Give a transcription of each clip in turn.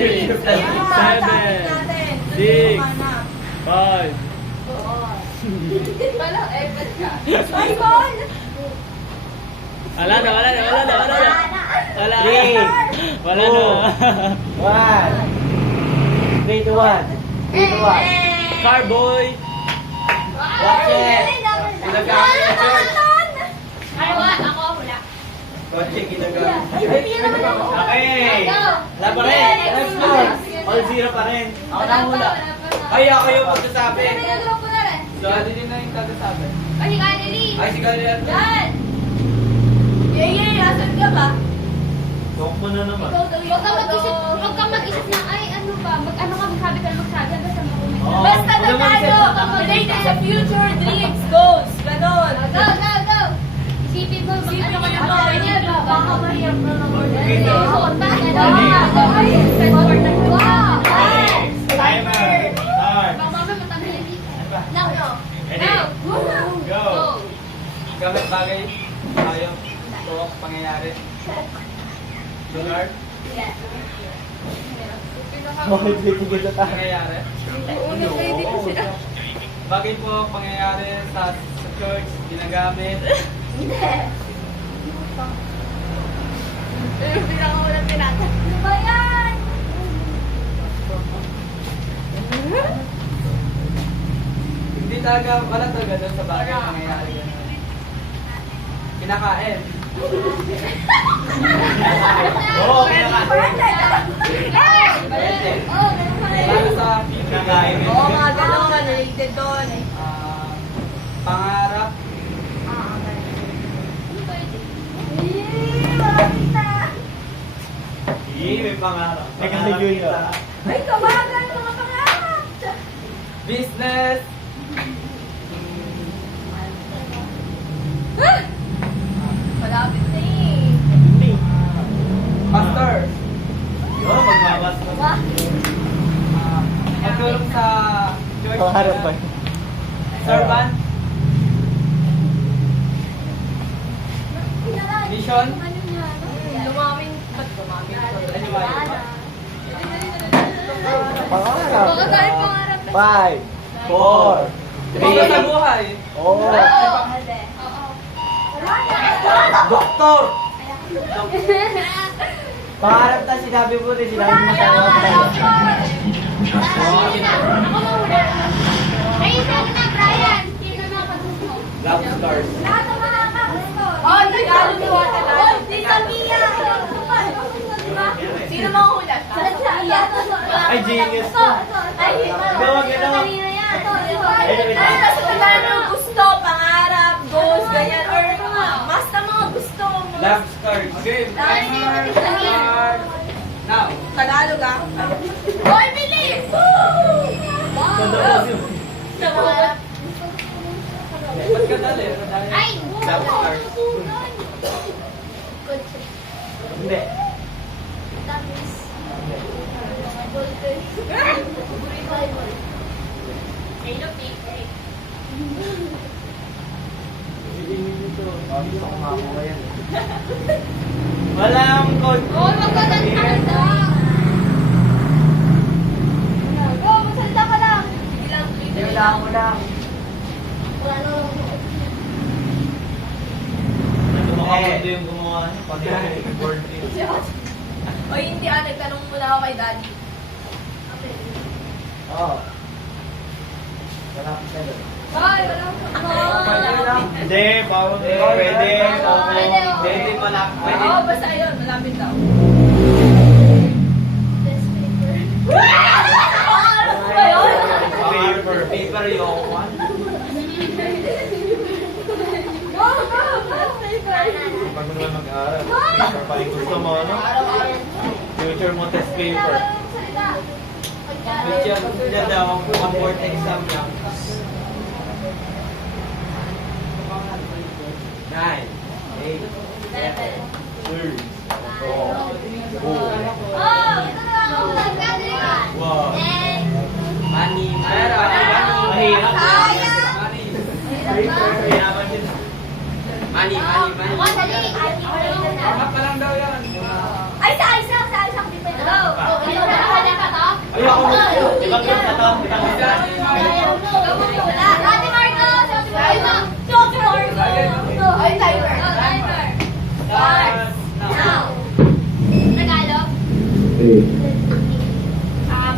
6, 5. Wala, ba't ka? Wala na. Wala na. 3, Wala na. 1. 3 to 1. 3 to 1. Carboy. Watch it. Ginagamit na George. Ay, ako hula. Watch it, ginagamit. Okay. Wala pa rin. Let's go. All zero pa rin. Ako na hula. Ay, ako yung magsasabi. Pinag-drop ko na rin. So, ano din na yung tagasabi? Ay, si Galili. Ay, si Galian. Yan! Yay, asan ka ba? Talk mo na naman. Huwag kang mag-isip na, ay, ano ba? Ano ka, magsabi ka na magsabi. Basta makumit. Oo. Basta Huwag naman natalo! isip. Accommodate sa future dreams, goals. Ganon. Go! Isipin mo, ano ka na ba? Baka mahirap na naman. Timer. Start. Ready? Go. Gamit bagay. Tayo. Ito, pangyayari. Lunar. Pangyayari. Bagay po pangyayari sa church, ginagamit. Ano ba yan? Hindi talaga, wala talaga doon sa bagay pangyayari. Kinakain. Oo, kinakain. Para sa kinakain. Oo, mga ganon. Related doon. Pangarap. May pangarap. Ay, kabagan mga pangarap. Business. Malapit na eh. Pastor. Wah. Magtulong sa church. Pangarap ba? Servant. Mission. Lumaming. Ba't lumaming? Ano ba yun? Pangarap. Baka tayo pangarap. 5, 4, Tumulong sa buhay. Oo. Doktor. Pangarap na sinabi mo rin, sinabi mo sa Ako muna. Ay, sabi na, Brian. Sino na pag-gusto? Love stars. Lahat ng mga kagusto. Oh, Tagalog ni Juan Tagalog. Si Samia. Sino mga hula? Ay, genius to. Ay, Gawa, gawa. kanina yan. Basta sa Tagalog, gusto, pangarap, goals, ganyan. Or basta mga gusto. Love stars. Okay. Start. Now. Tagalog ah. Hoy, bilis! Wow! Ba't ka dali? Ay! Love stars. Hindi. Walang code. Oh, magkakanta. Go, magsalita ka lang. Wala mo lang. Kumakamundo yung gumawa niya. Pati yung board game. O hindi nagtanong muna ako kay Daddy. Oo. Wala ko siya doon. Ay, wala ko. Hindi, bawal. Pwede. Pwede. Pwede malaki. Pwede. Oo, basta yun. Malapit daw. Pangarap mo ba yun? Paper yung one. Go, go, go. Pag mo naman mag-aaral, gusto mo, ano? Future mo test paper. Which yung sila daw, one board exam lang. 9, 8, 7, 3, 4, Oh, ito na lang ako. wow. Money, pera, money. Mahirap. Money. Mahirapan din. Money. Ay, Dapat pa lang daw yan. sa isa, di pa ito.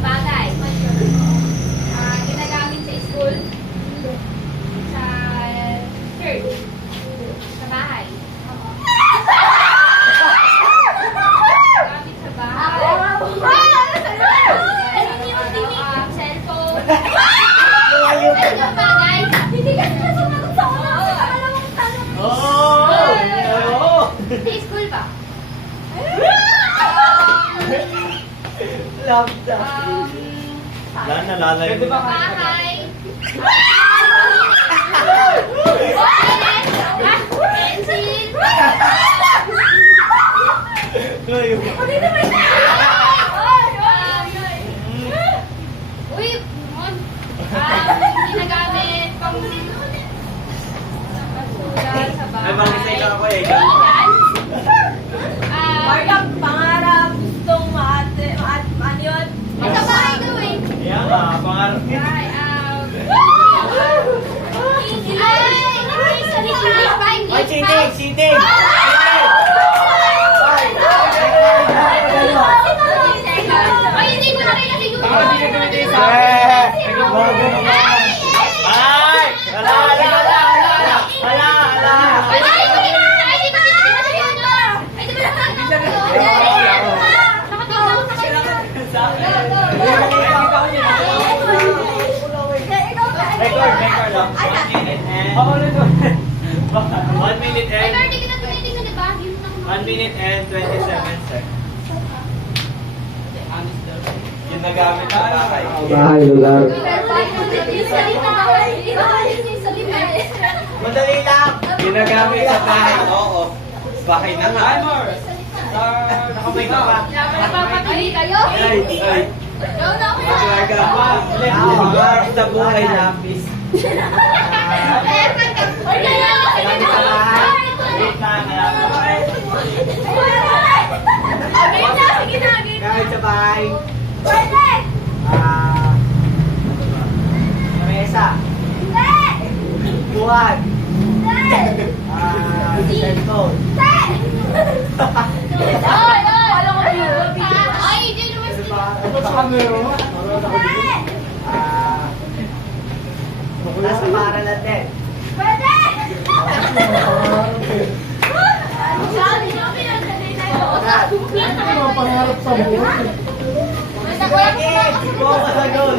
Bagay. Ginagamit sa school. Sa church. Sa bahay. Gamit sa bahay. Cellphone. Bagay. Hindi ka sila sumagot sa unang tanong. Sa school ba? Love that. Wala na, lalayo. Pwede ba Bahay. Pencil. Layo. Uy, ginagamit pang basura sa bahay. Ay, bakit sa ikaw ako eh? Mark, pangarap, gustong ano yun? Sa bahay daw eh. Yan nga, pangarap niya. Ay, Ay, sinig! Sinig! Ay, hindi ko na rin nasigur. Ay! Ala! Record lang. 1 minute Ay, and... Marty, kita tumitig na diba? 1 minute and 27 seconds. Ginagamit sa bahay. Bahay, lugar. Madali lang! Ginagamit sa bahay. Oo. Bahay na nga. Nakamay ka pa. Napapatuloy kayo? Ay. Go na ako. Pangarap sa buhay lapis. Ay, kaya ako. Gamit sa bahay. Wait lang. Gamit sa bahay. Mesa. Buwan. Cellphone. Ay, hindi naman sila. Nasa para natin. Pangarap sa buhay. Ikaw ka sa goal.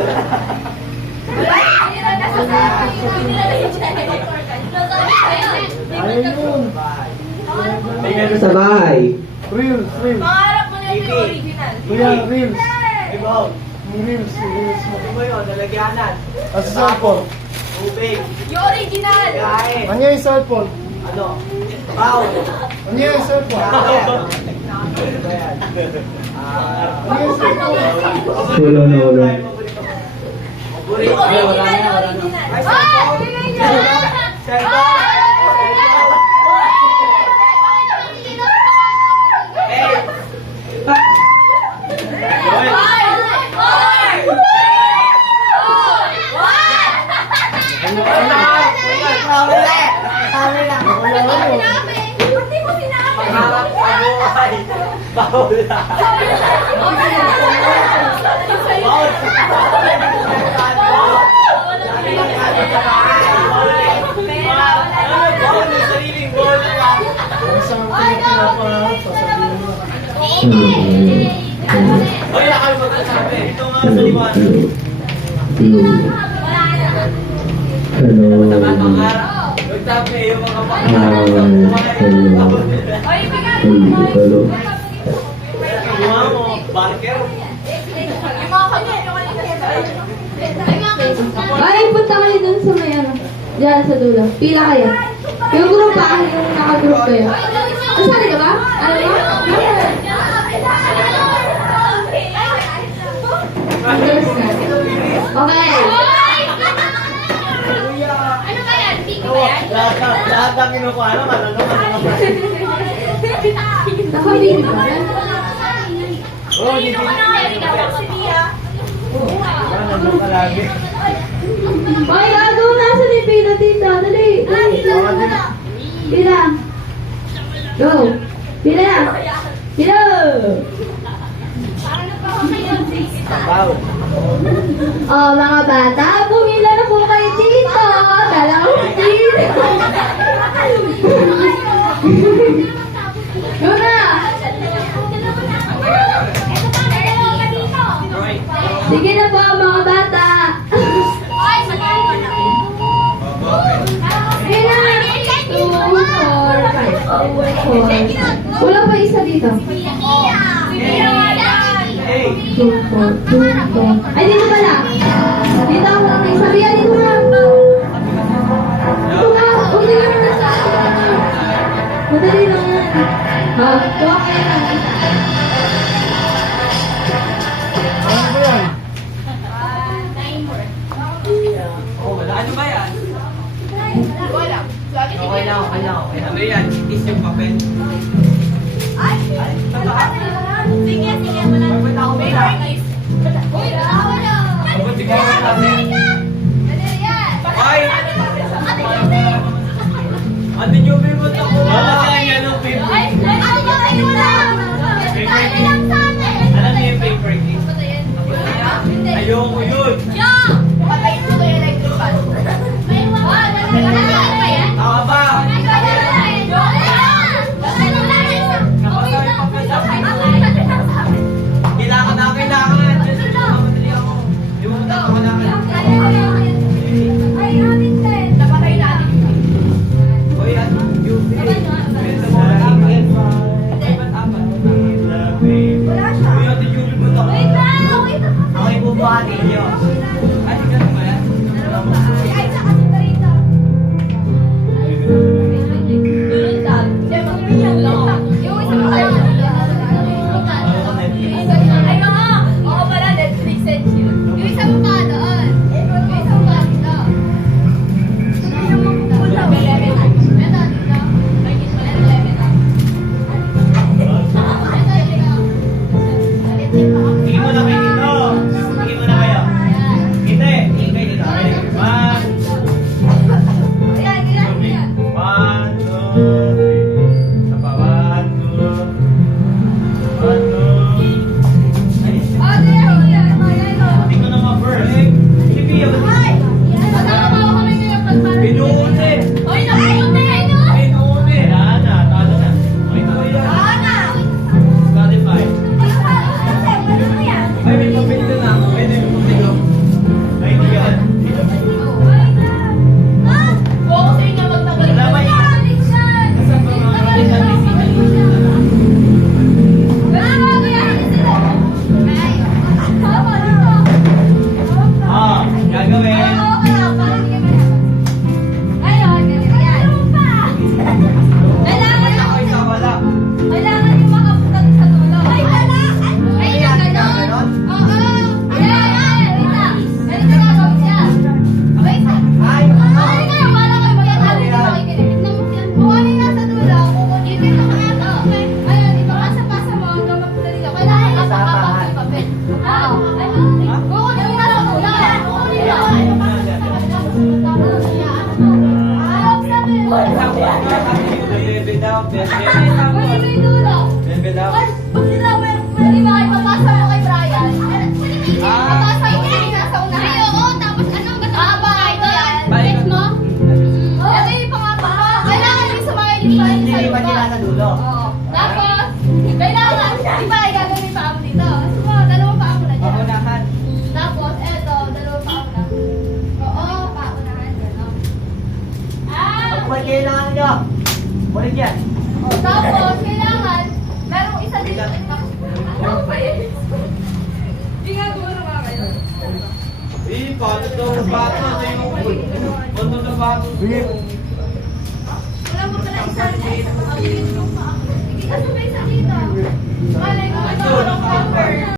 Sa bahay. Reels. Pangarap mo na yung original. Kuya, reels. Ikaw. Reels mo. Ano mo yun? Nalagyanan. Sa cellphone. Tubig. Yung original. Kain. Ano yung cellphone? Ano? Pao. Ano yung cellphone? Ano yan? Ano yung cellphone? Wala na, wala. Yung original, yung original. Ay, cellphone. Cellphone. Pangarap sa buhay. Bawal na. Bawal yung sariling goal lang. Ang isang pinapangarap, sasabihin mo. Hoy, akal magkasabi. Ito nga sa liwanag. Sa mga pangarap. Magsabi yung mga pangarap sa buhay. Ay, bigyan mo. Gawa mo, barker. Yung mga kanya, yung kanya. Ay, punta kayo dun sa may ano. Diyan sa dulo. Pila kayo. Yung group pa, yung naka-group kayo. Nasali ka ba? Ano ba? Okay. Ano ba yan? Hindi ko ba yan? Lahat ng kinukuha naman, ano? Nakabili ba? Oh, hindi. Si Tia. Nandun ka lagi. Ay, gago, nasa ni Pila, tita. Dali. Pila. Go. Pila. Pila. Mga bata, bumila na po kayo dito. Dalawang din. Luna! Sige na po, mga bata. Sige na. 2, 4, 5. Wala pa isa dito. 2, 4, 2, 4. Ay, dito pala. Dito ako lang may sabihan. Dito nga. Ito nga. Huwag na naman nasa. Madali lang yan. Huwag kayo lang. Ano ba yan? Ano ba yan? Okay lang. Ano yan? Kiss yung papel. Sige, wala. Uy, wala. Abot yung gawin natin. Ay! Ate Juby mo ito ko. Wala siya yan yung paper. Alam niyo yung paper kiss? Ayoko yun. Tama ba? Kailangan. Mamadali ako. Di mo kailangan. Uy, Ate Juby. Uy, Ate Juby mo ito ko. Ako yung bubuhatin niyo. Ay, ganun ba yan? Sige mo na kayo dito. Sige mo na kayo. Hindi. Sige kayo dito. One. 1, 2, 3. Isa pa. 1, 2. 1, 2. Hindi ko na ma-first. Si Pia, pinuuni. Pinuuni. Yan na. Talo na. Okay na ba yan? Qualify. Ay, may pabili na ako. Ay, may pabili ko. Ay, hindi yan. Nasaan ba mga kapatid natin? Gagawin. Ako isa wala. Kailangan yung makapunta sa dulo. Ay, wala! Ay, ganon! Oo! Ayan! Wait lang! Ganito na gawin siya. Wait lang! Ay, kayo! Para kayo magkakalit na makikinig. Kung ano yung nasa dulo, ipin mo kaya ito. Ayun, ipapasa-pasa mo hanggang mapunta dito. Kailangan kapag yung papel. Oo. Kung ano yung nasa dulo. Bebe daw. Kung ano yung dulo. Bebe daw. Ay, pag sila, pwede ba kayo papasa mo kay Brian? Papasa mo kay nasa unahan. Ay, oo, tapos anong ba ito yan? Balik mo? Ito yung pangapa. Kailangan yung sumaya dito sa dulo. Oo. Tapos, kailangan, di ba, gagawin pa ako dito. So, dalawang pa ako na dyan. Paunahan. Tapos, eto, dalawang pa ako na. Oo, paunahan. Gano'n. Pag kailangan nyo. Balik yan. Tapos, kailangan, merong isa dito. Ano ba yun? Hindi nga gumano nga kayo. Paano daw ng bato? Paano ng bato? Wala mo pala isa dito. Ang bilis mo pa ako. Sige, kasi may isa dito. Malay ko, ito, cover.